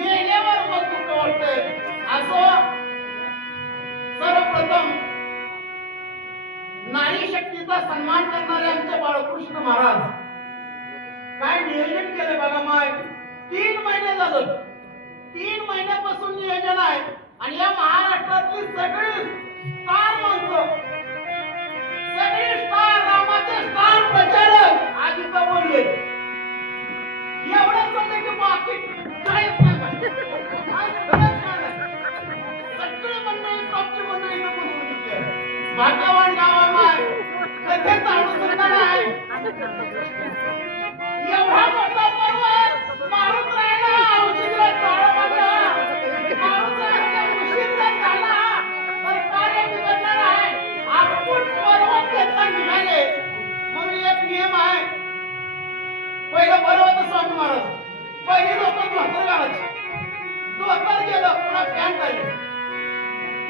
मेल्यावर मग दुःख वाटतंय. असो, सर्वप्रथम नारी शक्तीचा सन्मान करणारे आमचे बाळकृष्ण महाराज काय नियोजन केले बघा. माय 3 महिने झालं, 3 महिन्यापासून नियोजन आहे आणि या महाराष्ट्रातली सगळी स्टार माणसं, सगळी स्टार, रामाचे स्टार प्रचारक आज इथं बोलले. एवढं समजा की बाकी काहीच नाही. सगळी मंडळी, टॉपची मंडळी इथं बोलून घेतली. भाग्यवान गावात कथेच अनुसंधान आहे. एवढा मोठा पर्वत मारून राहिला, औषधीला चाळ मारला, मारून राहिला, उशीर झाला तर कार्य बिघडणार आहे. आपण पर्वत घेतला निघाले म्हणून एक नियम आहे. पहिलं पर्वत स्वामी महाराज पहिली लोक धोतर घालायचे. धोतर गेलं पुन्हा पॅन्ट आली,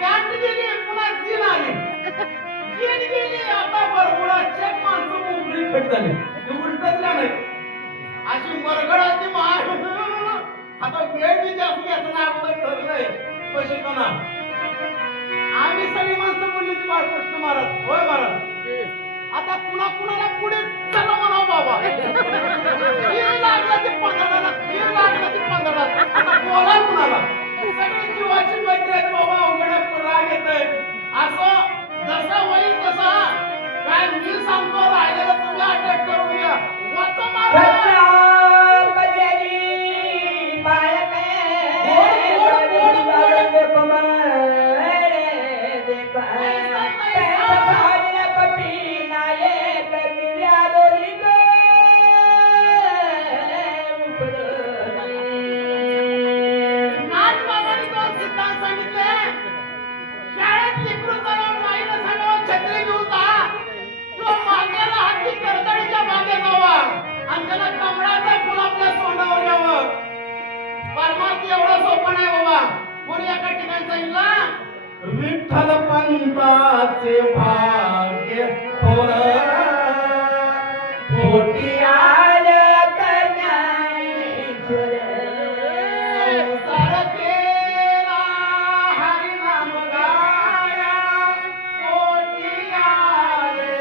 पॅन्ट गेली पुन्हा जीन आली, जीन गेली आता बरमुडा चेक माणसं मोकळी खट झाली. उलटच नाही अशी मरगडाची मार. आता वेळ बी जास्त घ्यायचं ना, अगोदर ठरलंय पशिकना. आम्ही सगळी माणसं बोलली ती बाळकृष्ण महाराज, होय महाराज आता कुणा कुणाला पुढे चला म्हणावं बाबा. तीर लागला ती पंधराला, तीर लागला ती पंधराला, आता बोला कुणाला. सगळी जीवाची मैत्री आहे बाबा, अवघड राग येतोय. असं जसं होईल तसा काय मी सांगतो, राहिलेलं तुम्ही अटॅक करून घ्या. वाचा मारा विठ्ठल पंताचे भाग्य थोर पोटी आल्या कन्याईश्वर सारखेला हरिनाम गाया पोटी आले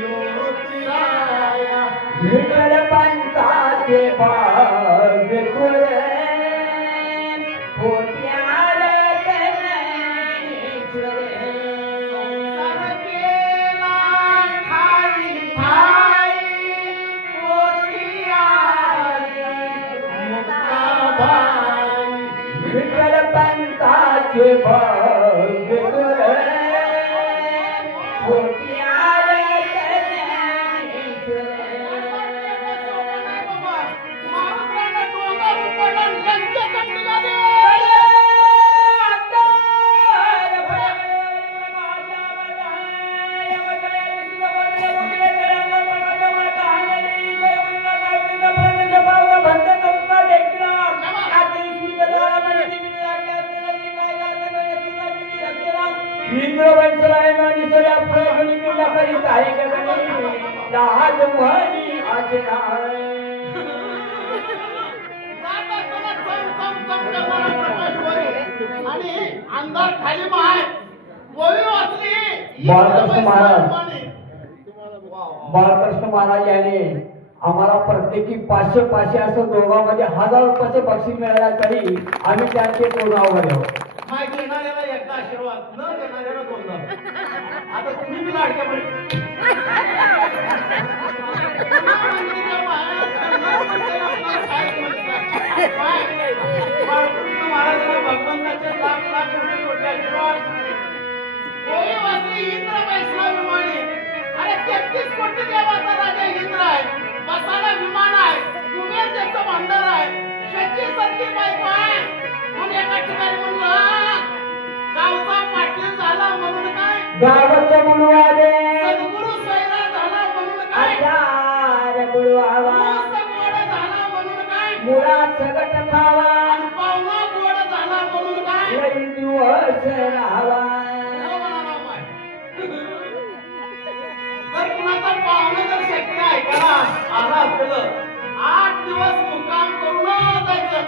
योगीराया. विठ्ठल पंताचे भाग्य थोर पोटी के भाग्य तुरे छोटी आले अंधार खाली बाळकृष्ण महाराज याने आम्हाला प्रत्येकी 500 असं दोघांमध्ये 1000 रुपयाचे बक्षीस मिळालं तरी आम्ही त्यांचे पूर्ण आभारी आहोत. माहिती देणाऱ्याला एकदा आशीर्वाद, न देणाऱ्याला दोनदा. आता तुम्ही बी लाडक्या बाळकृष्ण महाराजांना भगवंताचे लाख लाख कोटी आशीर्वाद. कोळी वाचली इंद्र वैष्णव विमाने. अरे 33 कोटी देवाचा राजा इंद्र आहे, बसायला विमान आहे, कुबेर त्याचं भांडार आहे, शची सारखी बायको आहे. म्हणून एका ठिकाणी म्हणलं गावचा पाटील झाला म्हणून काय, गावाचा मुलवाडे सद्गुरु स्वैरा झाला म्हणून काय, आचार गुरुवावा गोड झाला म्हणून काय, मुळात सगट खावा आणि पावना गोड झाला म्हणून काय, लई दिवस राहावा. जर कुणाचा पाहुणा जर शक्य ऐकायला आला असलं 8 दिवस मुक्काम करून जायचं.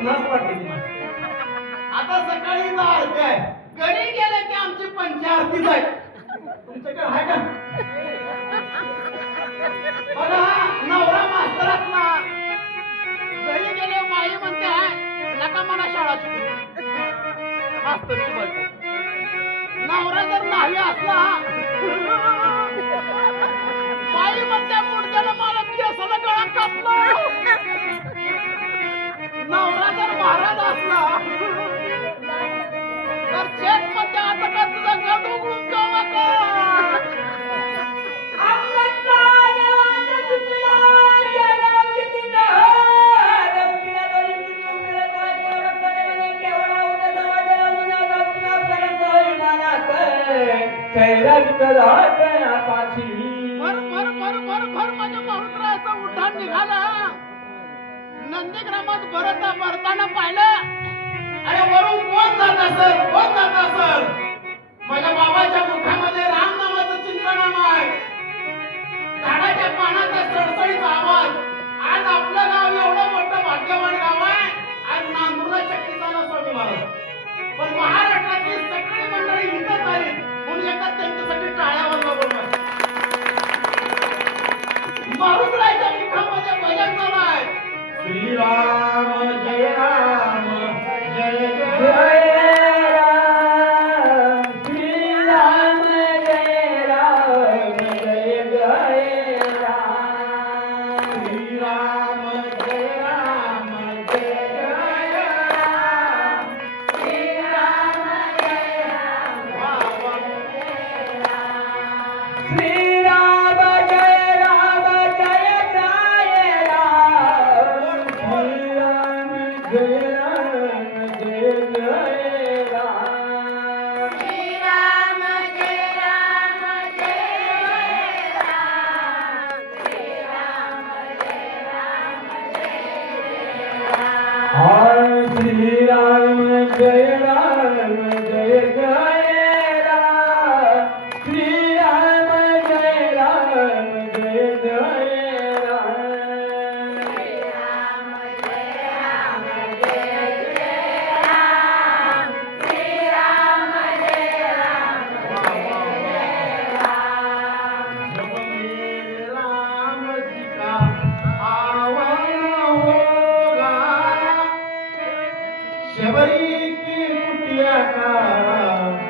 स्वप्नच वाटते तुम्हाला. आता सकाळी आरती आहे, घरी गेले की आमची पंचारतीच आहे. तुमच्याकडे आहे का? बघा नवरा मास्तर असला घरी गेले बाई म्हणते आहे नका मला शाळा शिकू मास्तरची बायको. नवरा जर नाही असला बाई म्हणते मुडद्याला मला केसाला गळा कापला. नवरा जर महाराज असला तर चेक मध्ये आता का तुझा गट उघडून जावा का? माझ्या मारुत्राचं उड्डाण निघालं. नंदीग्रामात भरताना पाहिलं. अरे वरून कोण जात असेल, कोण जात असेल? माझ्या बाबाच्या मुखामध्ये राम नावाचं चिंतनाम आहे. झाडाच्या पानाचा सडसडीत आवाज. आज आपलं गाव एवढं मोठं भाग्यवान गाव आहे. आज नांदुरला चक्कीचा स्वामी महाराज. पण महाराष्ट्रातली सगळी मंडळी इथंच आली म्हणून एकदा त्यांच्यासाठी टाळ्या वाजवा. मारुतरायच्या मुखामध्ये भजन चालू आहे. श्रीराम जय राम जय जय राम. श्रीराम जय राम जय जय राम. श्रीराम जय राम जय जय राम. श्रीराम जय राम जय राम. श्रीराम जय राम जय जय राम. श्रीराम जय राम जय जय राम. श्रीराम जय राम जय जय राम. श्रीराम जय राम जय जय राम. श्रीराम जय राम जय जय राम. श्रीराम जय राम जय जय राम. श्रीराम जय राम जय जय राम. श्रीराम जय राम जय जय राम. राम जी का आवन होगा शबरी की कुटिया का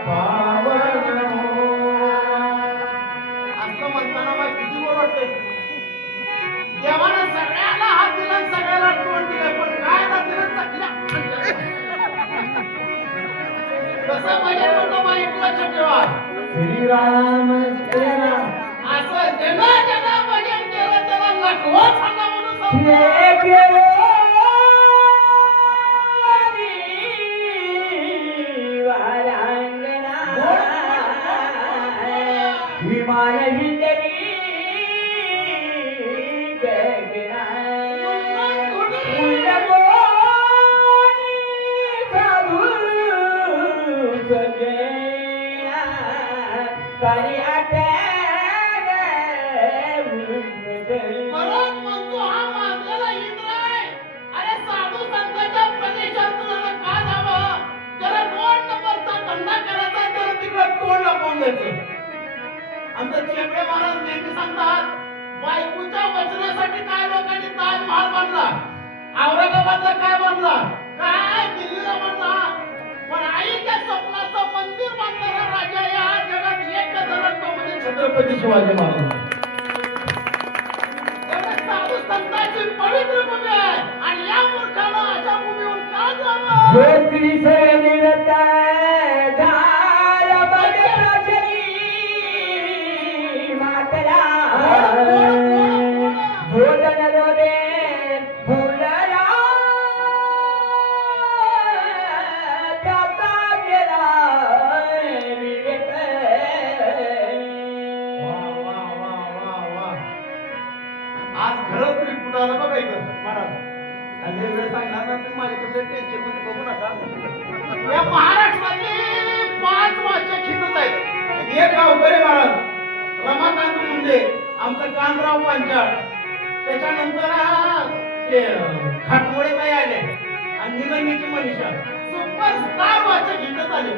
पावन होगा. असं म्हणताना मला किती गोड वाटतंय. देवानं सगळ्याला हात दिला आणि सगळ्याला तोंड दिलंय पण काय हात दिलं चकल्या. कसं भजन म्हणतो मला एक लक्षात ठेवा. श्रीराम जय राम असं ज्याला ज्याला भजन केलं त्याला लखवा सांगा म्हणून सांगतो. आमचे चेपडे महाराज नेहमी सांगतात बायकोच्या वचनासाठी काय लोकांनी ताजमहाल बांधला, औरंगाबादला काय बांधला, काय दिल्लीला बांधला, पण आईच्या स्वप्नाचं मंदिर बांधणारा राजा या जगात एकच जण तो म्हणजे छत्रपती शिवाजी महाराज. साधू संतांची पवित्र भूमी आहे आणि या मूर्खाला अशा भूमीवर का जावं. आज खरंच तुम्ही कुणाला बघायचं महाराज आणि वेळ सांगणार ना तुम्ही माझ्याकडे टेन्शन मध्ये बघू नका. या महाराष्ट्रातले 5 वाचक हिंदूच आहेत. एक गावकरी महाराज रमाकांत मुंडे, आमचं कांतराव पांचाळ, त्याच्यानंतर ते खाटमोळे ताई आले आणि निलंगेची मनीषा सुपरस्टार वाचक इथं आले.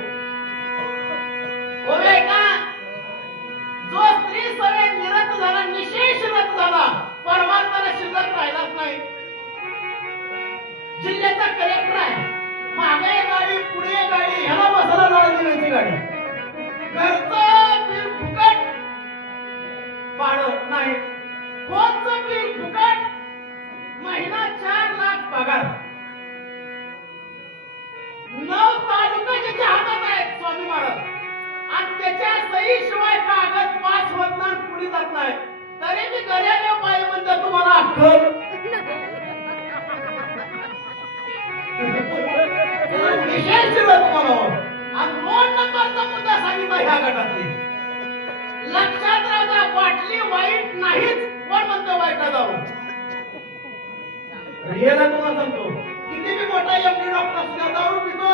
होय का जो स्त्री सवय निरत झाला निशेष रत झाला परमार्थाला शिल्लक राहिलाच नाही. जिल्ह्याचा कलेक्टर आहे मागे गाडी पुढे गाडी ह्याला बसायला लाल दिव्याची गाडी घरचं बिल फुकट पाडत नाही फोनचं बिल फुकट महिना 4 लाख पगार 9 तालुका ज्याच्या हातात आहेत स्वामी महाराज आणि त्याच्या सही शिवाय कागद पास होत नाही पुढे जात नाही तरी मी घरी आलो पाहिजे म्हणते तुम्हाला अक्कल विशेष तुम्हाला आणि 2 नंबरचा मुद्दा सांगितला ह्या गटातली लक्षात राहू द्या बाटली वाईट नाहीच कोण म्हणतो वाईट जाऊ रिअलला तुम्हाला सांगतो किती बी मोठा एमडी डॉक्टर सुद्धा दारू पितो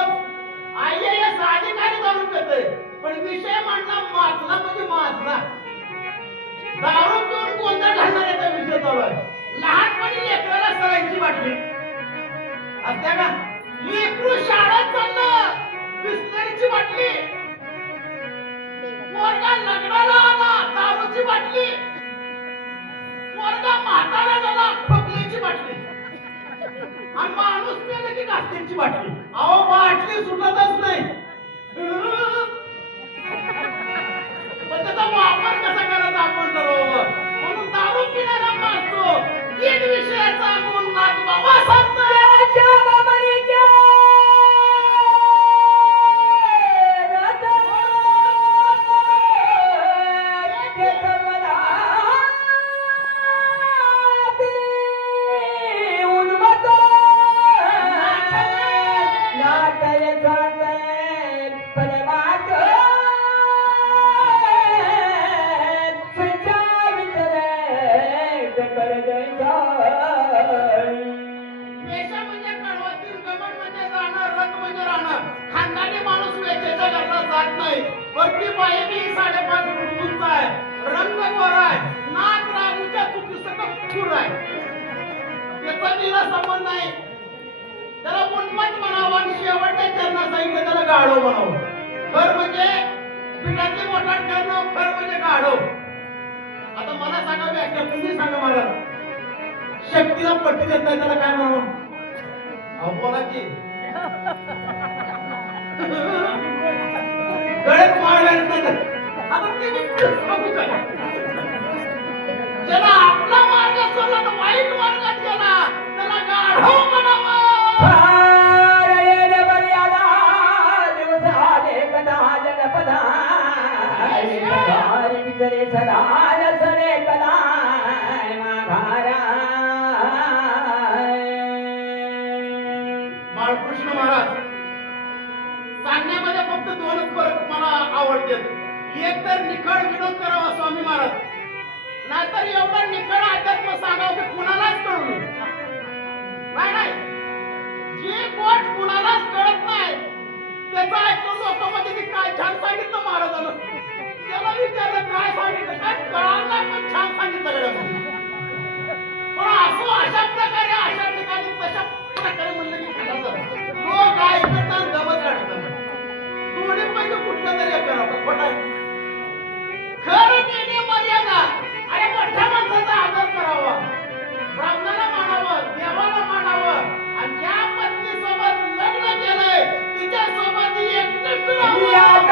IAS अधिकारी दारू पितोय पण विषय मांडला माजला म्हणजे माजला दारू पिऊन गोंधळ घालणाऱ्याचा विषय चालू आहे लहानपणी लेकराला सलाईंची बाटली असत्या का लेकरू शाळेत चाललं बिस्लरीची बाटली पोरगा लग्नाला आला दारूची बाटली पोरगा म्हातारा झाला खोकल्याची बाटली आणि माणूस मेला की घासलेची बाटली अहो बाटली सुटतच नाही पण त्याचा वापर कसा करायचा आपण ठरवलं म्हणून दारू पिणारा माणसो तीन विषयाचा गुण नाथ बाबा सांगतो संबंध नाही त्याला उन्मत म्हणावं आणि शेवटच्या चरणात सांगितलं त्याला गाढव म्हणावं खर म्हणजे पिठाची मोठाट करणं खर म्हणजे गाढव आता मला सांगा व्याख्या तुम्ही सांगा मला शक्तीला पट्टी देत नाही त्याला काय म्हणावं अहो बोला की गळ्यात माळ घालत नाही आता ते मी सांगू काय ज्याला आपला मार्ग सोडला तर वाईट मार्गात गेला त्याला गाढव म्हणावं बाळकृष्ण महाराज सांगण्यामध्ये फक्त 2च फरक मला आवडतात एक तर निखळ विनोद करावा स्वामी महाराज नाहीतर एवढं निखळ अध्यात्म सांगावं की कुणालाच कळू नये नाही जे गोष्ट कुणालाच कळत नाही त्याचा ऐकून लोकांमध्ये की काय छान सांगितलं महाराजांना त्याला विचारलं काय सांगितलं काय कळालं नाही पण छान सांगितलं गड्या पण असं अशा प्रकारे अशा ठिकाणी तशा प्रकारे म्हणलं की लोक ऐकत आणि गमत काढतात दोन्ही पैकी कुठलं तरी करावं खोट आहे खरं नेणे मर्यादा आणि मोठ्या माणसाचा आदर करावा ब्राह्मणाला मानावं देवाला मानावं आणि ज्या पत्नी सोबत लग्न केलंय तिच्या सोबत एकनिष्ठ राहावं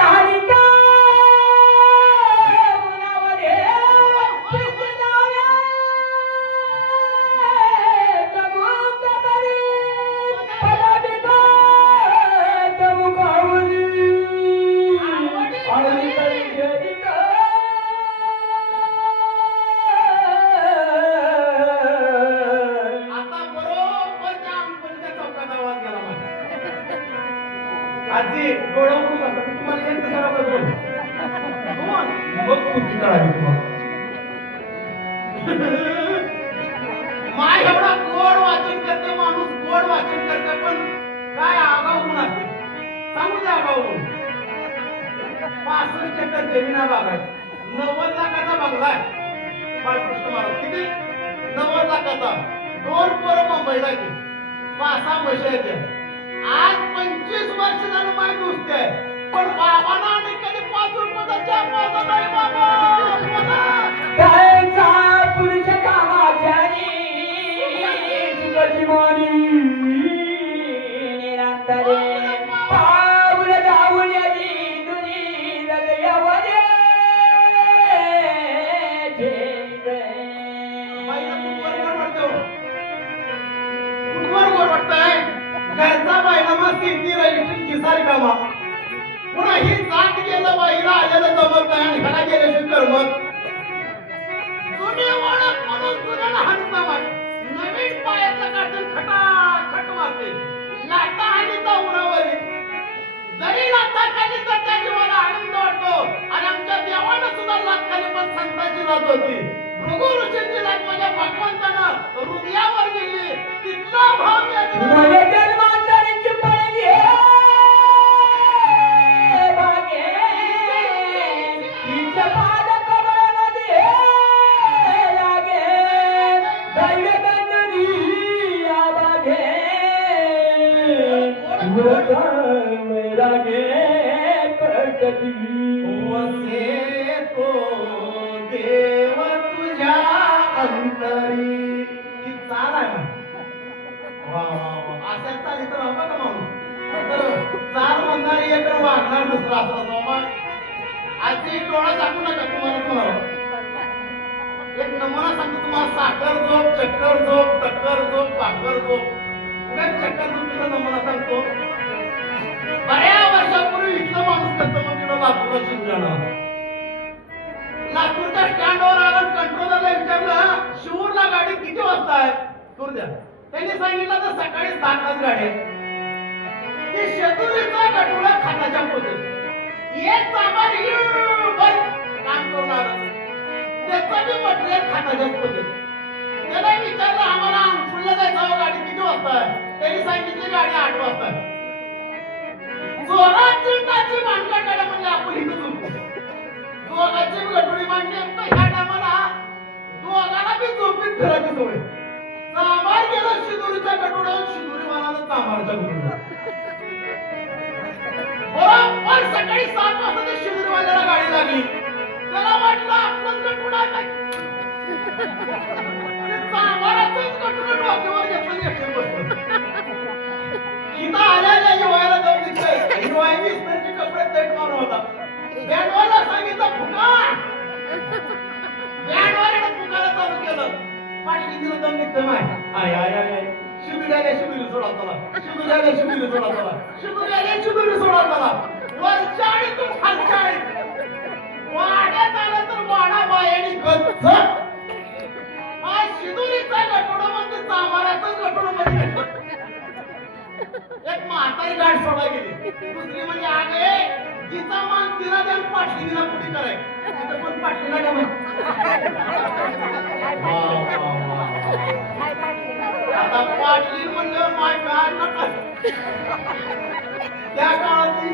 आजी डोळ्यावरून बघा मी तुम्हाला एक कसा बोलतो मग कुठची कळाली तुम्हाला माय एवढा गोड वाचन करते माणूस गोड वाचन करते पण काय आगाऊ गुण असते सांगू दे आगाऊ गुण 65 एकर जमीन बागाय 90 लाखाचा बंगला आहे बाळकृष्ण महाराज किती 90 लाखाचा 2 पोरं मुंबईला की 5-6 म्हशी आहेत आज 25 वर्ष झालं माय नुसते पण बाबांना आणि कधी 5 रुपयाचा चहा पावता नाही बाबा कायचा पुरुष कामाचारी सुखजीवानी निरंतरे पाऊल जाऊन यादी दुरी हृदयामध्ये कुठवर वाटतंय घरचा बायला मग किती राहील किसारी कामा पुन्हा ही जात गेलं बाईला आलेलं जमत नाही आणि ह्याला गेल्याशिवाय करमत जुनी ओळख म्हणून जुन्याला हाणता मार नवीन पायाचं काढून खटाखट मारते लाटा आणि उरावर जरी लाथा खाली तर त्या जीवाला आनंद वाटतो आणि आमच्या देवानं सुद्धा लाथ खाली पण संतांची जात होती भृगु ऋषींची लाट माझ्या भगवंतानं हृदयावर गेली तिथला भाव माझ्या जन्मांतराची पळली भागे तिच्या पाद कमळामध्ये लागे दैवगंधनी या बागे लागे कटती वसे तो देव तुझ्या अंतरी ही चाल आहे वा वा वा अशा चाली तर हवा का माणूस तर चाल म्हणणारी एक वागणार दुसरा असला मग आजची डोळा दाखवू नका तुम्हाला एक नमुना सांगतो तुम्हाला साखर झोप चक्कर झोप टक्कर झोप भाकर झोप चक्कर झोपीचा नमुना सांगतो बऱ्याच वर्षापूर्वी इथलं माणूस करतो मग तिकडं लातूरला शिवजाणं लातूरच्या स्टँडवर आला कंट्रोलरला विचारलं शिवूरला गाडी किती वाजता आहे दूर द्या त्यांनी सांगितलं तर सकाळी 7लाच गाडी आहे ते शेतुरीचा गटुडा खाताच्या पोहोचत एक सामान बस काम करून आला त्याचं बी मटेरियल खाताच्या पोहोचत त्याला विचारलं आम्हाला अंकुलला जायचं गाडी किती वाजता आहे त्यांनी सांगितली गाडी 8 वाजता आहे जोरात चिंताची मांडका गाड्या म्हणजे आपण इथं झोपू दोघांची गटुडी मांडली ह्या टायमाला दोघांना बी झोपीत फिरायची सवय चांभार गेलं शिदुरीच्या गटुड्यावर शिदुरी मानानं चांभारच्या गटुड्या बरोबर सकाळी 7 वाजता त्या शिदुरीवाल्याला गाडी लागली त्याला वाटलं आपलंच गटुडा काय चांभाराचंच गटुडं डोक्यावर घेतलं एकटे बसलं इथं आल्याला हिवायला दम दिसतंय हिवायची इस्त्रीचे कपडे तेट मारून होता बँडवाला सांगितलं फुकार बँडवाल्यानं फुकायला चालू केलं पाठी तिला दम निघतं my I I I I शिबिरी सोडा चला शिबिरी सोडा चला वरच्या आळीतून खालच्या आळीत वाड्यात आलं तर वाडा बायानी गच्च माय शिदुरीचा गटोडं म्हणजे चांभाराचंच गटोडं म्हणजे एक म्हातारी गाठ सोडा गेली दुसरी म्हणजे आगे जिचा मान तिला द्या पाटलीला पुढे कराय तिथं पण पाटलीला का आता पाटली म्हणलं माय काय नका त्या काळातली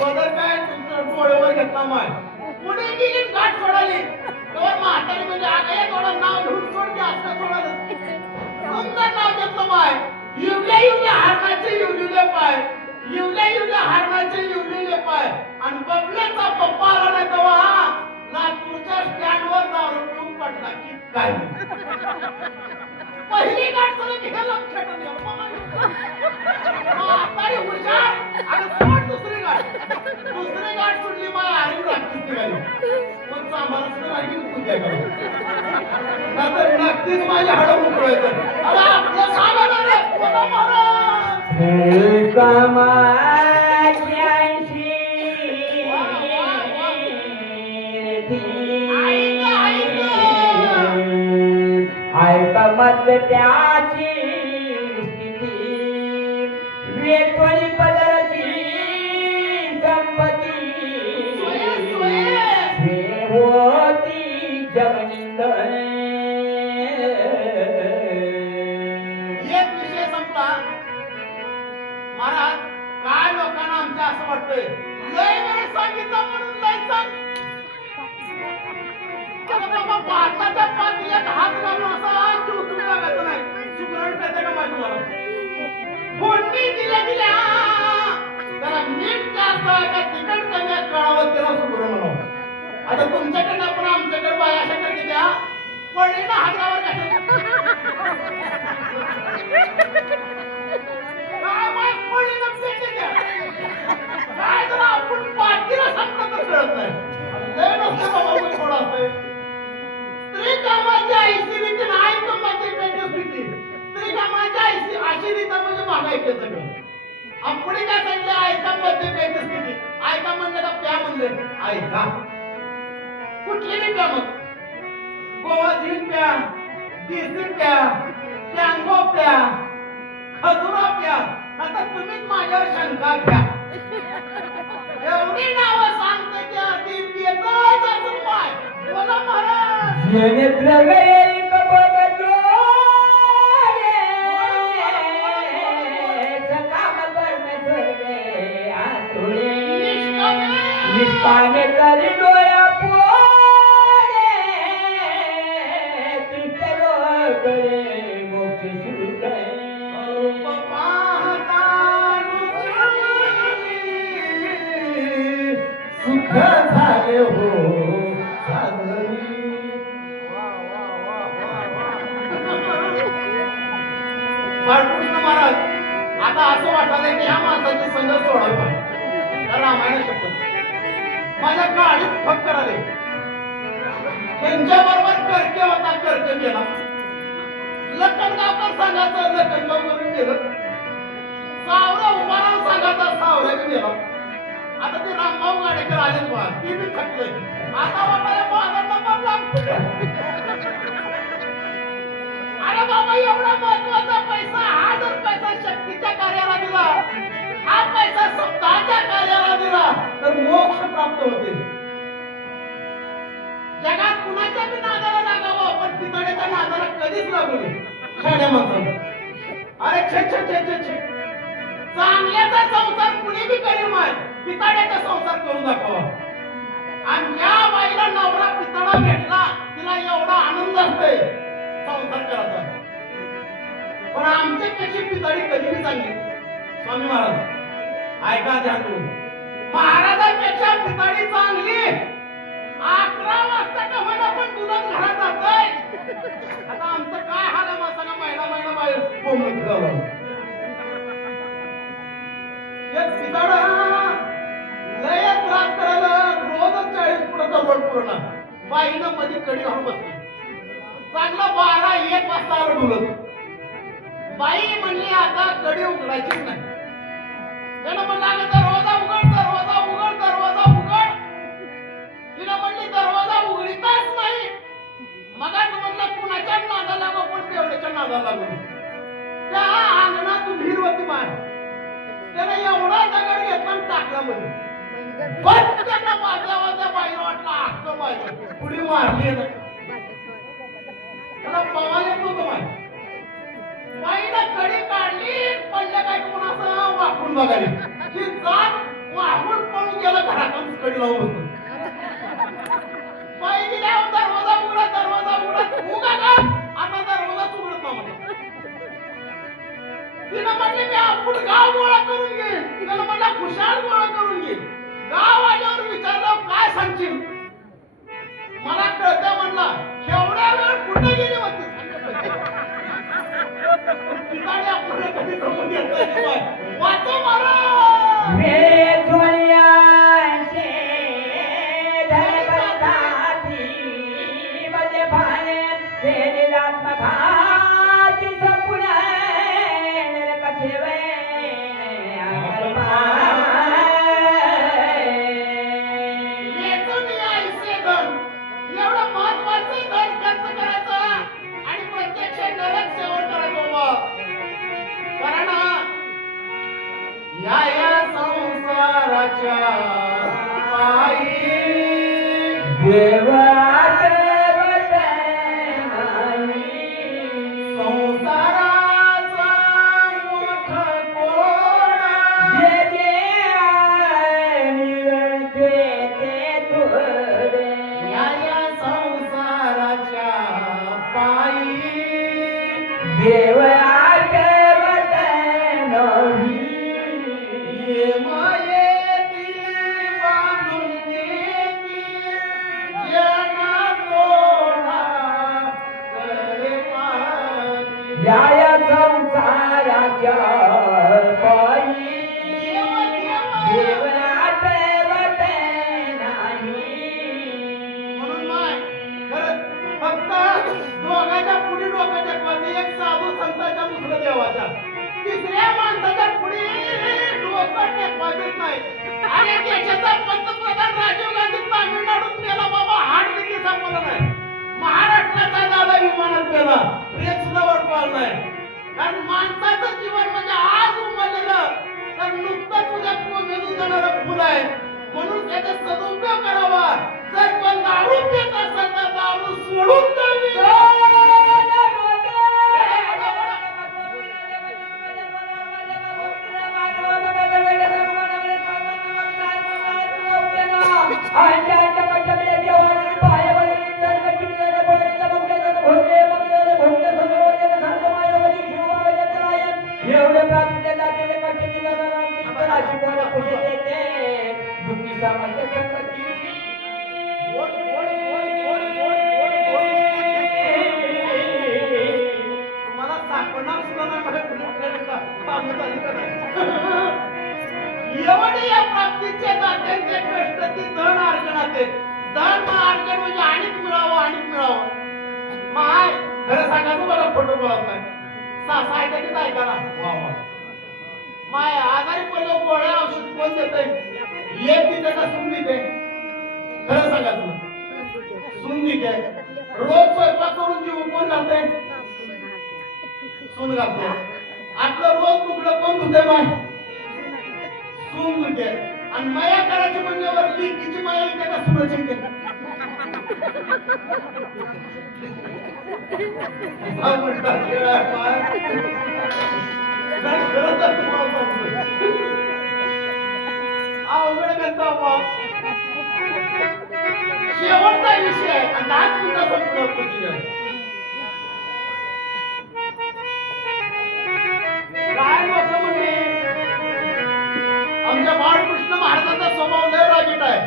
बदल काय डोळ्यावर घेतला माय पुढे गेली गाठ सोडाली तेव्हा म्हातारी म्हणजे आगे थोडं नाव घेऊन सोड की असं सोडायला सुंदर नाव घेतलं माय येवल्या हारणाचे येवलेले पाय येवल्या हारणाचे येवलेले पाय आणि बबल्याचा पप्पा आला नाही तेव्हा लातूरच्या स्टँडवर दारू पिऊन पडला की काय पहिली गाठ झाली की हे लक्षात म्हातारी हुशार आणि सोड दुसरी गाठ सुटली मला आरी लागतीच निघाली पण चांभार सुद्धा राहिली पूजा करा तर नक्कीच माझ्या हाडं मोकळायचं अरे आपलं सामान रे कोणा महाराज हे कमाची ऐकमत त्याची स्थिती वेठवली पदरची संपत्ती होती जगनिंद एक विषय संपला महाराज काय लोकांना आमच्या असं वाटतंय लय वेळ सांगितलं म्हणून लय सांग बाबा भारताच्या पातळीत हात घालून असा उचलून लागायचं नाही सुगरण नाही तुम्हाला फोडणी दिल्या त्याला मीठ जास्त आहे का तिखट कमी आहे कळावं त्याला सुरू म्हणावं. आता तुमच्याकडे पण आमच्याकडे बाय अशा करते त्या पडीनं हातावर काय माहित पडीनं पेटे द्या काय जरा आपण पाठीला सांगता तर कळत नाही. लय नसतं बाबा मग थोडं असतंय. स्त्री कामाची आयशी रीती नाही तर मध्ये पेटे स्थिती. स्त्री कामाची आयशी अशी रीता म्हणजे मागायचं सगळं. आपण काय सांगितलं ऐका मध्ये पेटे स्थिती. ऐका म्हणलं का प्या म्हणले ऐका. कुठली बी प्या मग. गोवा झील प्या, देसी प्या, टँगो प्या, खजुरा प्या. आता तुम्हीच माझ्यावर शंका घ्या. एवढी नावं सांगते त्या ती पियतच असून पाय. बोला महाराज. नेत्र गए कबग काम करने स्वर्गे आतुरे निष्कामे करी डोळा पोळे तीर्थरो करे मोक्ष शुरू सुख झाले हो साधरी. बाळकृष्ण महाराज आता असं वाटायलंय की ह्या माणसाची संघ सोडावी पाहिजे. त्या रामायण शपथ माझ्या गाडीत फक्कर आले. त्यांच्या बरोबर करके होता करके गेला. लखनगावकर सांगायचं लखनगाववरून गेलं. सावरा उभा राहून सांगायचं सावऱ्याकडे गेला. आता ते रामभाऊ गाडेकर आलेच बा ती बी थकले. आता वाटायला माझा नंबर लागतो. अरे बाबा एवढा महत्वाचा पैसा हा जर पैसा शक्तीच्या कार्याला दिला हा पैसा सप्ताहाच्या कार्याला दिला तर मोक्ष प्राप्त होते. जगात कुणाच्या बी नादाला लागावं पण पितळेच्या नादाला कधीच लागू नये. शाण्या म्हणतात अरे छे छे छे छे छे चांगल्याचा संसार कुणी बी करील माय पितळेचा संसार करून दाखवा. आणि या बाईला नवरा पितळा भेटला तिला एवढा आनंद असतोय संसार करायचा. पण आमच्यापेक्षा पितळी कधी चांगली. स्वामी महाराज ऐका ध्यान देऊन. महाराजांपेक्षा पितळी चांगली. 11 वाजता का होईना पण दुधात घरात जातोय. आता आमचं काय हाल आहे माणसाला महिना महिना बाहेर कोंबडून फिरावं. एक पितळ लय त्रास करायला रोजच 40 फुटाचा रोड पुरवणार. बाईनं मध्ये कडी घालून बसली. चांगलं 12-1 वाजता आलं डुलत. बाई म्हणली आता कडी उघडायचीच नाही. त्यानं म्हणलं अगं दरवाजा उघड दरवाजा उघड दरवाजा उघड. तिनं म्हणली दरवाजा उघडीतच नाही. मगाच म्हणलं कुणाच्या नादा लागो पण तेवढ्याच्या नादा लागू. त्या अंगणातून हिर होती माय. त्यानं एवढा दगड घेतला आणि टाकला मध्ये. पण त्यांना वाजल्या वाजल्या बाईला वाटलं हक्क पाहिजे पुढे मारली ना. त्याला पवायला येत नव्हतं माय. बाईनं कडी काढली पडलं काय कोण असं वाकून बघाली की जात वाकून पळून गेलं घरातून कडी लावून बसतो. बाई गेल्यावर दरवाजा उघडा दरवाजा उघडा उघडा का आता दरवाजाच उघडत ना म्हणे. तिनं म्हणले मी आपण गाव गोळा करून घे. तिनं म्हणला खुशाल गोळा करून घे. गाव आल्यावर विचारलं काय सांगशील. मला कळतं म्हणला एवढ्या वेळ कुठे गेली होती. पिताने आपल्याला कधी समजून घेतलं वाचो महाराज. मेरे दुनियाचे धरबताती मध्ये भाने तेरे आत्मघाती सपुना नरकचे वे येतो मी आईचे धन. एवढं महत्वाचं धन खर्च करायचं आणि प्रत्यक्ष नरक सेवन करायचं बा. कारण या संसाराच्या पायी देवात संसाराचा मोठ कोण या संसाराच्या पायी देव आठ तिसऱ्या माणसाच्या पुढे डोकं टेकवायचंच नाही. अरे देशाचा पंतप्रधान राजीव गांधी तामिळनाडूत गेला बाबा, हाड किती सापडला नाही. महाराष्ट्राचा दादा विमानात गेला, रेत सुद्धा वाटवायला नाही. कारण माणसाचं जीवन म्हणजे आज उमरलेलं तर नुकतंच उद्या कोमेजून जाणारं फुल आहे. म्हणून त्याचा सदुपयोग करावा. जर कोण दारू पित असेल तर दारू सोडून द्यावी. मला सापडणार सुद्धा नाही माझ्या कुठल्या सांगत आली का नाही. एवढे या प्राप्तीचे दात्यांचे कष्ट ते धन अर्जनाचे. धन अर्जन म्हणजे आणिक मिळावं, आणिक मिळावं. माय खरं सांगायचं बघा, खोटं बोलत नाही. सासा ऐका की ऐका ना. वा वा. माय आजारी पडलो गोळ्या औषध कोण देते? एक तिथे का सून देते? खरं सांगा तुम्ही, सून देते. रोज स्वयंपाक करून जीव कोण घालते? सून घालते. आपलं रोज तुकडं कोण धुते? माय सून धुते. आणि माया करायची म्हणल्यावर लेकीची माया येते का सुनाची येते? हा म्हणता खेळ आहे माय. नाही खरं तर तुम्हाला सांगतो. अवघड करता बा. शेवटचा विषय आहे आणि 10 मिनिटाचा पुढे काय लोक म्हणजे आमच्या बाळकृष्ण महाराजांचा स्वभाव लय रागीट आहे.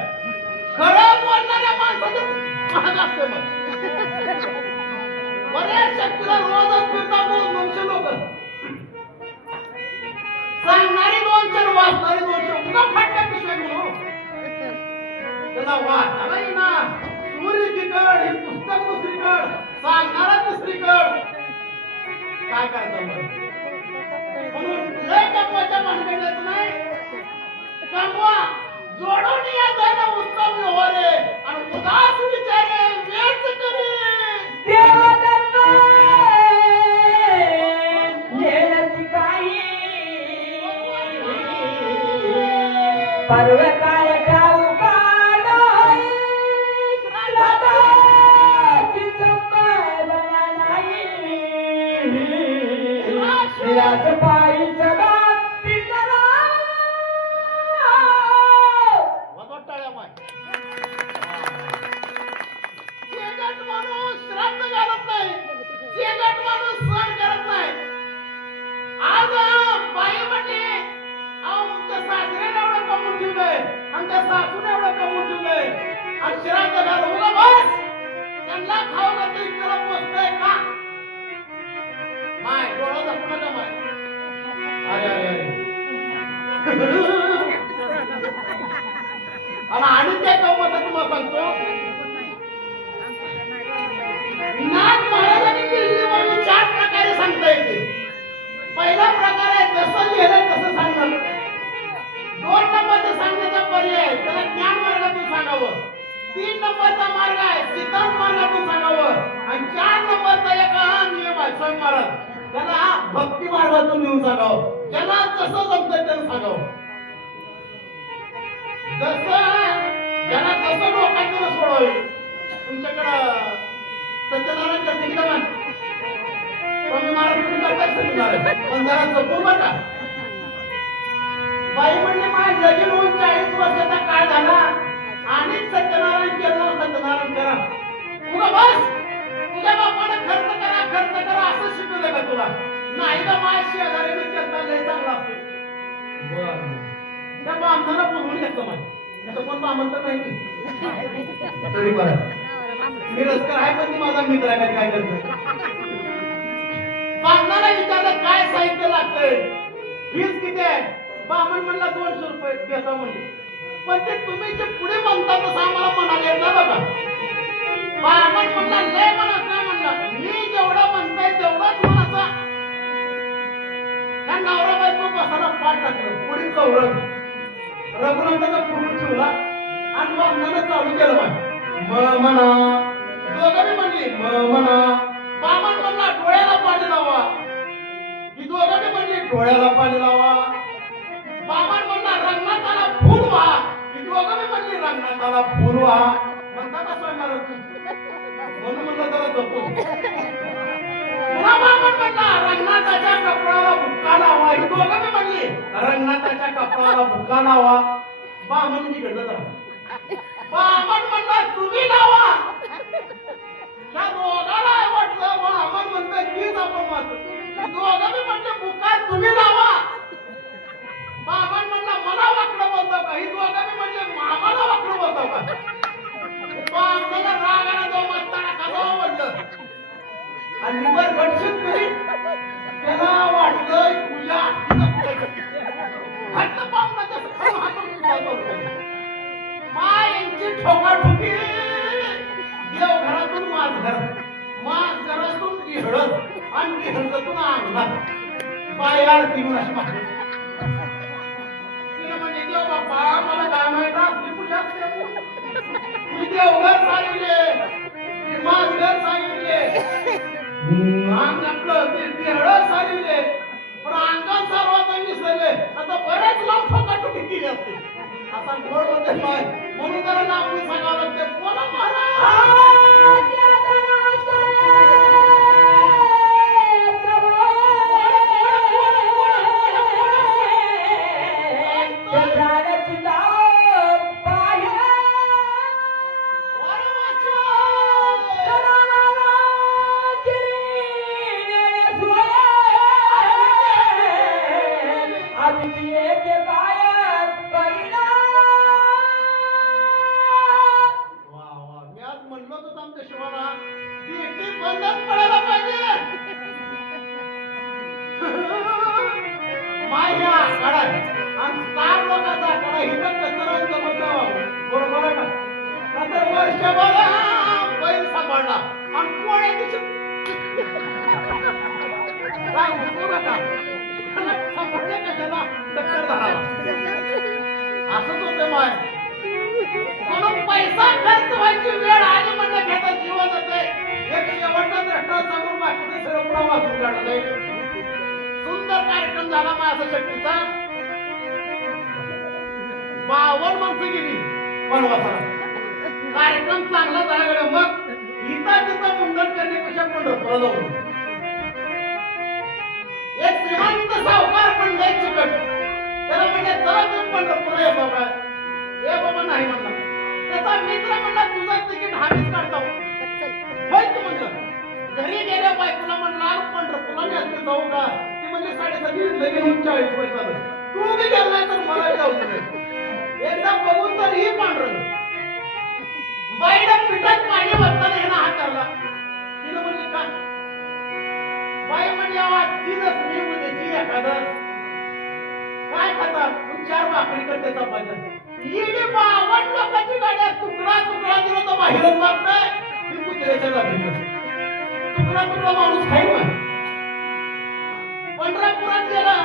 खरं बोलणाऱ्या माणसाचं महाग असते. मग बऱ्याच शक्तीला रोजच फिरतात 200 लोक. सांगणारी 200, वाचणारी 200. उगा फाटका पिशव्या म्हणून त्याला वाचायला येईना. सूर्य एकीकड, हे पुस्तक दुसरीकड, सांगणारा तिसरीकड. काय करायचं मग? म्हणून लय कमवायच्या भानगडीत नाही. कमवा, जोडून या धन उत्तम व्यवहारे आणि उदास विचारे व्यर्थ करे. पर्वताय ठाऊ काढाय राधाची संपाय बनानाई. शिराज पायी सदा पिकरा. वदोटाळ्या माय. शेगट माणूस श्राद्ध घालत नाही. शेगट माणूस सण करत नाही. आज बाई म्हणली आमच्या सासऱ्याने एवढं कमवून ठेवलंय, आमच्या सासूने एवढं कमवून ठेवलंय आणि श्राद्ध घालू का बस. त्यांना खाऊ घातलं इतकं पोचतंय का? माय डोळा दाखवू नका माय. अरे अरे अरे. आणि काय कमवत तुम्हाला सांगतो. नाथ महाराजांनी केलेली 4 प्रकारे सांगता येते. पहिला प्रकार आहे जसं लिहिलंय तसं सांगणं. 2 नंबरचा सांगण्याचा पर्याय त्याला ज्ञान मार्गातून सांगावं. 3 नंबरचा मार्ग आहे सिद्धांत मार्गातून सांगावं. आणि 4 नंबरचा एक नियम आहे स्वामी महाराज, त्याला भक्ती मार्गातून नेऊन सांगावं. ज्याला जसं जमतंय त्याला सांगावं. ज्याला जसं डोक्यातून सोडावे. तुमच्याकडं सत्यनारायण करते का मान? स्वामी महाराज तुम्ही करताय सत्यनारायण, पण जरा जपून बघा. बाई म्हणले माझ्या लगीन होऊन 40 वर्षाचा काळ झाला आणि सत्यनारायण केलं. सत्यनारायण करा. उगा बस. तुझ्या बापानं खर्च करा, खर्च करा असं शिकवलं का तुला? नाही का माझ्या शेजारीने केला लय चांगला असतो. बरं त्या बामणाला बोलवून घेतलं माझ्या. आता कोण बामण तर नाही तरी बरं. मी रस्कर आहे पण ती माझा मित्र आहे. काय करतो बामणाला विचारलं काय साहित्य लागतंय, फीस किती आहे? बामण म्हणला 200 रुपये देता म्हणले. पण ते तुम्ही जे पुढे म्हणता तसं आम्हाला म्हणाले ना बघा. बामण म्हणला लय म्हणत नाही म्हणला. मी जेवढा म्हणताय तेवढाच म्हणाचा. त्यांना कपाट टाकलं पुढील कौरव रघुनाथाचा फोटो ठेवला आणि वामनानं चालू केलं म्हणा दोघं बी म्हणली म्हणा बामण म्हणला डोळ्याला पाणी लावा ही दोघं बी म्हणली डोळ्याला पाणी लावा बामण म्हणला रंगनाथाला फूल व्हा ही दोघं बी म्हणली रंगनाथाला फूल व्हा म्हणता का सोडणार म्हणून म्हणलं जरा जपून पुन्हा बामण म्हणला रंगनाथाच्या कपडाला भुक्का लावा ही दोघं बी म्हणली रंगनाथाच्या कपडाला भुक्का लावा बामण तिकडलं जरा बामण म्हणला तुम्ही लावा त्या दोघाला वाटलं बामण म्हणतं कीच आपण वाचतो दोघं बी म्हणले भुक्का तुम्ही लावा बामण म्हणला मला वाकडं बोलतो का ही दोघं बी म्हणले मामाला वाकडं बोलतो का बामणाला रागाला जाऊ मस्ताना खाजावं म्हणलं आणि वर घटशीत करी त्याला वाटलं तुझ्या हातचं बामणाच्या सगळं हातून मायांची ठोकाठोकी देव घरातून मास घरातून गिहळत आणि गिहळतून अंगणात पाय आरती म्हणून अशी मागणी तिला म्हणजे देव बाप्पा मला काय माहित आपली पूजा असते मी देवघर सांगितले मासघर सांगितले अंग आपलं ते गिहळत सांगितले पण अंगण सर्वात विसरले आता बरेच लांब ठोकाठोकी केली असते असा गोड होते नाही म्हणून त्याला नाव मी सांगावं लागते बोला असंच होतं माय म्हणून पैसा खर्च व्हायची वेळ आली म्हणजे घेता जीवन जाते एक शेवटचा द्रष्टा समोर बाकीचं सगळं पुन्हा वाचून काढलंय सुंदर कार्यक्रम झाला माझा शक्तीचा 52 माणसं गेली वनवासाला कार्यक्रम चांगला झाला मग इथं तिथं मुंडन करण्यापेक्षा पंढरपूरला जाऊ एक श्रीमंत सावकार पण लय चिकट त्याला म्हणजे चला तुम्ही पंढरपूरला ये बाबा नाही म्हणला त्याचा मित्र म्हणला तुझं तिकीट आम्हीच काढतो होय तू म्हणलं घरी गेल्या बायकोला म्हणला पंढरपूरला न्यायचं जाऊ का ती म्हणजे 7:30 लगेच 40 पैसा तू बी गेला नाही तर मला जाऊ एकदा बघून तर ही पांढरं बाईला पिठात पाणी भरताना हे ना हात धरला तिनं म्हणली का बाई म्हणजे तीनच मी उद्याची एखादं काय खातात 4 भाकरी करते चपात्या इडी 52 लोकांची गाड्या तुकडा दिला तर बाहेरच लागतंय मी कुत्र्याच्या जाती तुकडा माणूस खाईल मग पंढरपुरात गेला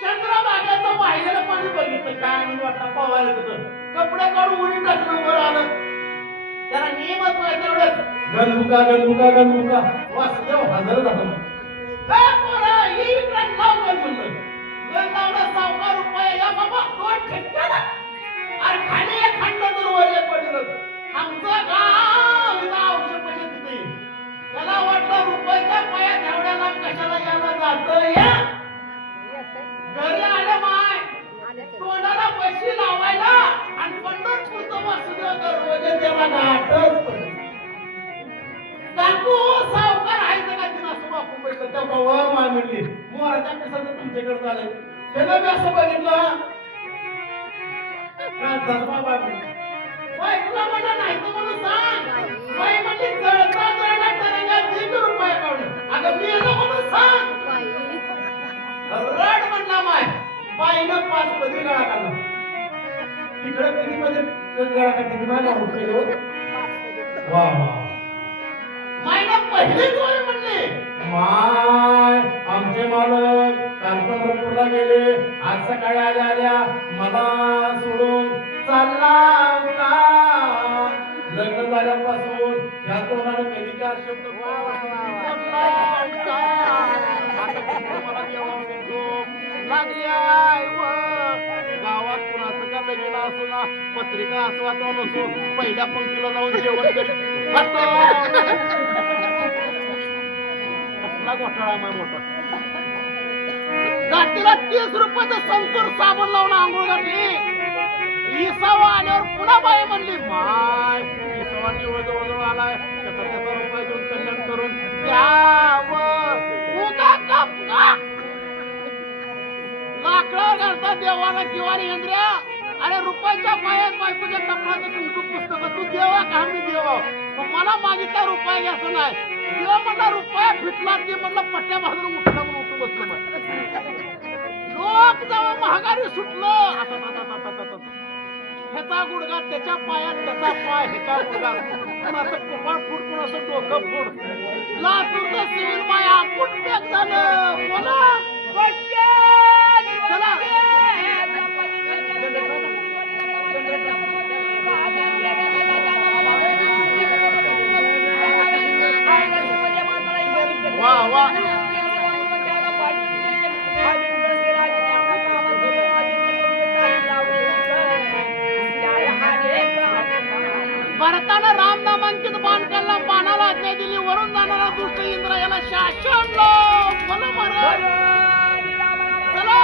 चंद्रभागेचं वाहिलेलं पाणी बघितलं काय आनंद वाटला पवायला तिथं कपडे काढून उडी टाकलं वर आलं त्याला नियमच माहिती तेवढंच गणमुका वासुदेव हजर झाला गण लावला सावकार रुपये या बाबा 2 ठिकाणा अरे खाली एक खंड वर एक पडलं आमचं गाव इथं औषध पैसे तिथे त्याला वाटलं रुपयाच्या पायात एवढ्या लांब कशाला यायला जातं या घरी आले माय तोंडाला पैसे लावायला आणि पंढरपूरचं वासुदेव दरवाजे त्याला गाठच पडलं काकू सावकार आहे का तिला असं बापू पैसे त्या भावा माय म्हणली मोराच्या पिसाचं तुमच्याकडे झालंय त्याला मी असं बघितलं बायकोला म्हणलं नाही तर म्हणून सांग बाई म्हणली जळता जळला तरंगात 1 रुपया काढून अगं मी येलो म्हणून सांग रड म्हणला माय बाईनं 5 पदी गळा काढला तिकडे किती पदी गळा काढते ती माझ्या रुपये वा मायनं पहिली चोरी म्हणली माय आमचे मालक काल पंढरपूरला गेले, आज सकाळी आल्या मला सोडून चालला का? लग्न झाल्यापासून ह्या तोंडाने कधी 4 शब्द मला जेव्हा लागली आहे व गावात कुणाचं का लगीन असो ना, पत्रिका असो अथवा नसो, पहिल्या पंक्तीला जाऊन जेवण करीत कसला घोटाळा माय मोठा. गाठीला 30 रुपयाचं संतूर साबण लावून आंघोळ घातली. इसावा आल्यावर पुन्हा बाई म्हणली, माय इसावा निवळ जवळ आलाय, त्याचा रुपये देऊन कल्याण करून द्यावं. उगा गप का? लाकडावर घालता देवाला किंवा इंद्रिया, अरे रुपयाच्या पायात बायकोच्या कपड्याचं कुंकू पुस्तक तू देवा का मी देवा? मला मागितला रुपया घ्यायचं नाही. देवा म्हणला रुपया फिटला, ते म्हणलं पट्ट्या बाजून उठला म्हणून उठून बसलं. लोक जेव्हा महागारी सुटलं, ह्याचा गुडघा त्याच्या पायात, त्याचा पाय ह्याच्या गुडघात, कुणाचं कपाळ फूट, कुणाचं डोकं फूट. लातूरचं सिव्हिल माया आपण पॅक झालं. बोला चला. वा वा भरताना राम नामांकित बाण काढला, बाणाला आज्ञा दिली, वरून जाणारा दुष्ट इंद्र याला शासन बोला महाराज. चला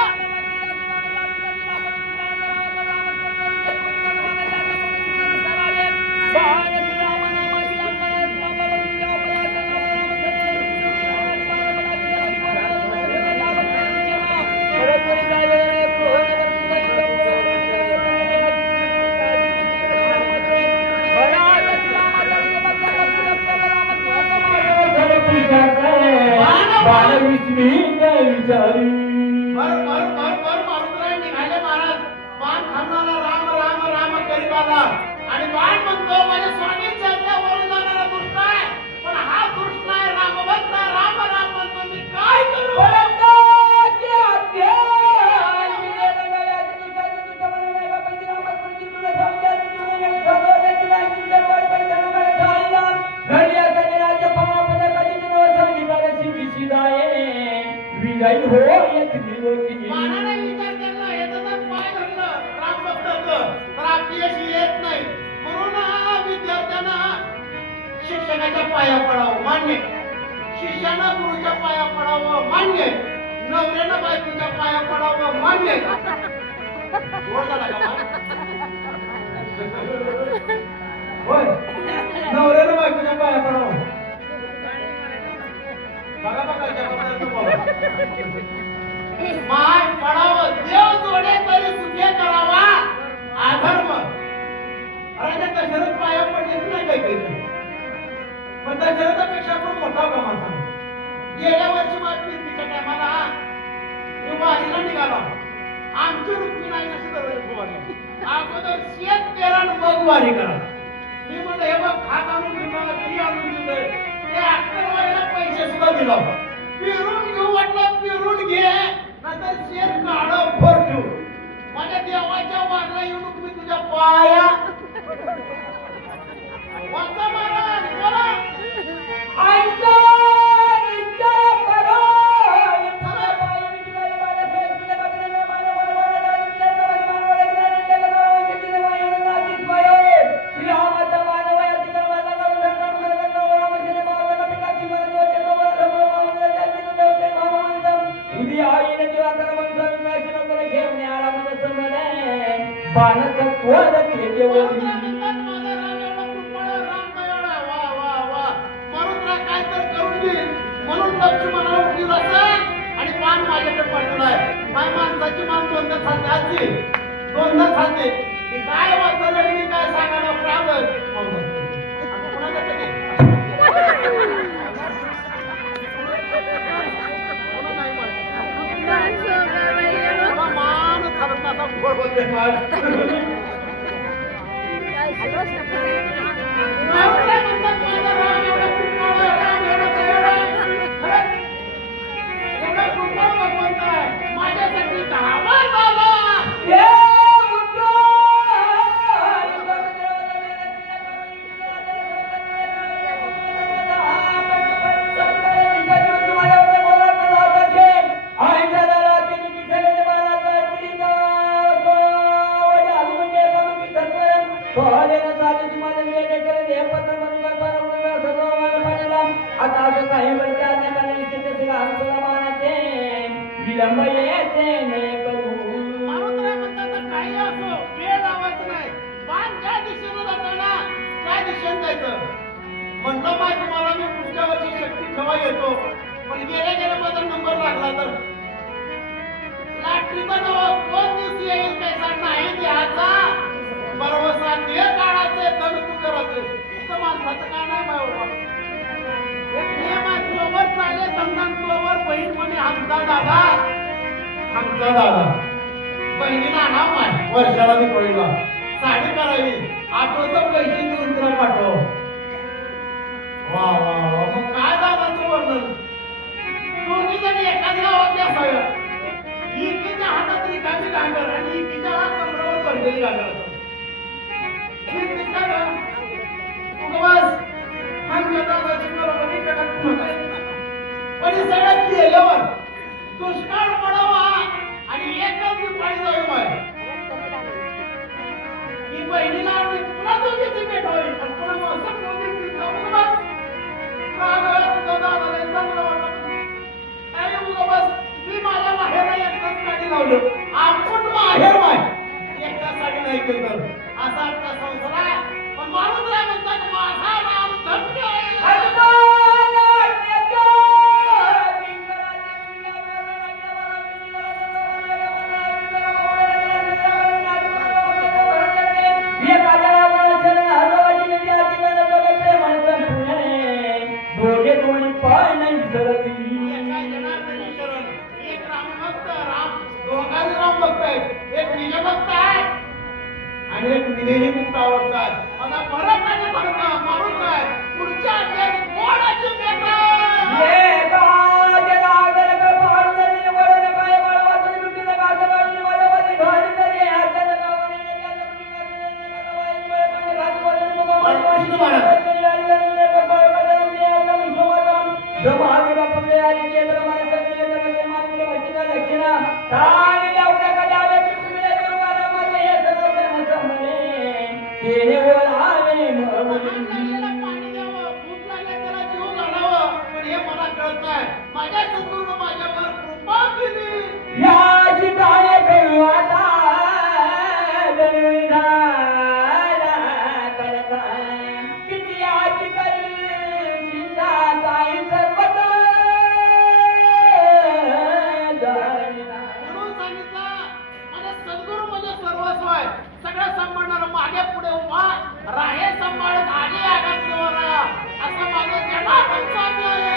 निघाले महाराज. बाण थांबणारा राम राम राम करीत आला आणि बाण म्हणतो, माझ्या स्वामींच्या आज्ञावरून जाणारा दुष्ट आहे, पण हा दुष्ट नाही, रामभक्त राम राम म्हणतो, मी काय करू? बाणाने विचार केला, ह्याचा जर पाय धरलं रामभक्ताचं तर आपली अशी येत नाही, म्हणून विद्यार्थ्यांना शिक्षकाच्या पाया पडावं मान्य, शिष्यानं गुरुच्या पाया पडावं मान्य, नवऱ्यानं बायकोच्या पाया पडावं मान्य. गोड झाला का बा? होय, नवऱ्यानं बायकोच्या पाया पडावं. बघा बघा जगापर्यंत बोला. माय पडावं, देव जोडे तरी सुखे करावा, अधर्म. अरे त्या दशरथ पाया पडलेच नाही काही केलं, पण दशरथापेक्षा पण मोठा कामा सांग. गेल्या वर्षी मला पिरतीच्या टायमाला मी वारीला निघाला. आमची रुक्मिणी नशी दरवाजे अगोदर शेत केला आणि मग वारी करा. मी म्हणलं हे बघ, खात आणून तुम्हाला घरी आणून दिलंय, ते अक्कलवाडीला पैसे सुद्धा दिला. पिरून घेऊ वाटलं पिरून घे, नंतर शेत काढ भर ठेवू. माझ्या देवाच्या वारला येऊन मी तुझ्या पाया वाचा महाराज बोला. म्हणून लक्ष्मणाला उठली जातं आणि पान माझ्याकडे पाठवलाय. माझ्या माणसाची मान 2दा खाते, आजी 2दा खाते. काय वाचलं मी काय सांगायला प्रावलं मान थरणाचा गोड बोलते नाही करू मारुतराय म्हणतात काही असो वेळ लावायचं नाही बाण ज्या दिशेनं जातं ना त्या दिशेने जायचं म्हटलं माय तुम्हाला मी पुढच्या वर्षी शक्ती ठेवा येतो पण गेल्या गेल्या माझा नंबर लागला तर लाटरीचा नवा कोण दिवस येईल कैसा नाही द्यायचा भरवसा देह काढायचे धन तू करायचं इथं माणसाचं काय नाही बाबा एक नियम आहे तुझ्यावर चाले समजान तुझ्यावर बहीण म्हणे आमचा दादा बहिणीला नाव आहे वर्षाला दिवाळीला साडी करावी आठवतं पैसे देऊन तुला पाठव वा वा वा मग काय दादाचं वर्णन दोन्ही जण एकाच गावातले असाव्या एकीच्या हातात रिकामी घागर आणि एकीच्या कमरावर भरलेली घागर असतात पण हे सगळं केल्यावर दुष्काळ पडावा आणि एकच दिपाळी जावी माय ही बहिणीला आणि पुन्हा दोघीची भेट होईल पण पुन्हा मौसम दोघीची जाऊन बस मी माझ्या माहेरला एकटाच गाडी लावलं आपण माहेर माय एकटासाठी नाही केलं तर असा आपला संसार आहे पण माणूस काय म्हणतात माझा नाम धन्य आहे आणि एक विदेही मुक्त अवस्था आहे आता फरक आणि फरक मारून काय पुढच्या अध्यायात कोणाची पाणी द्यावं भूक लागल्या त्याला जीव घालावं पण हे मला कळत नाही माझ्या सद्गुरूनं माझ्यावर कृपा केली याची काय करू आता किती आजी करू काय सर्वत म्हणून सांगितलं माझे सद्गुरू म्हणजे सर्वस्व आहे सगळं सांभाळणार मागे पुढे उभा राहे सांभाळत आले आघात असं माझं जनार्दन स्वामी आहे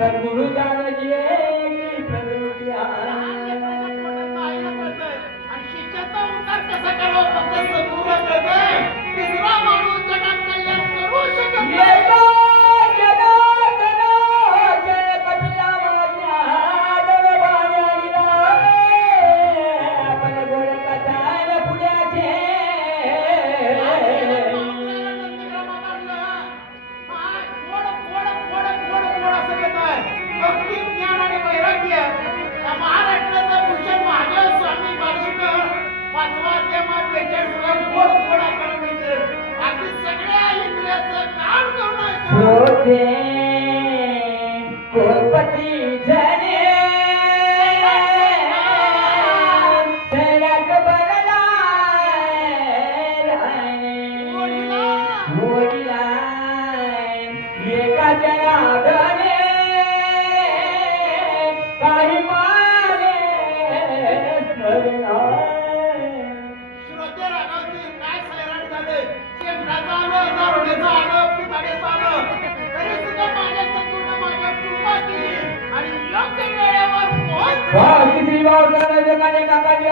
सद्गुरु जानजी प्रकृती आणि शिष्याचा उद्धार कसा करावा फक्त सद्गुरूला कळतंय तिसरा माणूस जगात कल्याण करू शकत नाही कोपती जने सडक बदला मोडीला एकाच्या आधारे काही मागे श्रोते रागावतील काय सैराट झाले शेंगाचं आलं दारुड्याचं आलं पिताड्याचं आलं तरी सुद्धा माझ्या सद्गुरूनं माझ्या कृपा केली आणि योग्य वेळेवर पोहोच किती बाबा काकाजी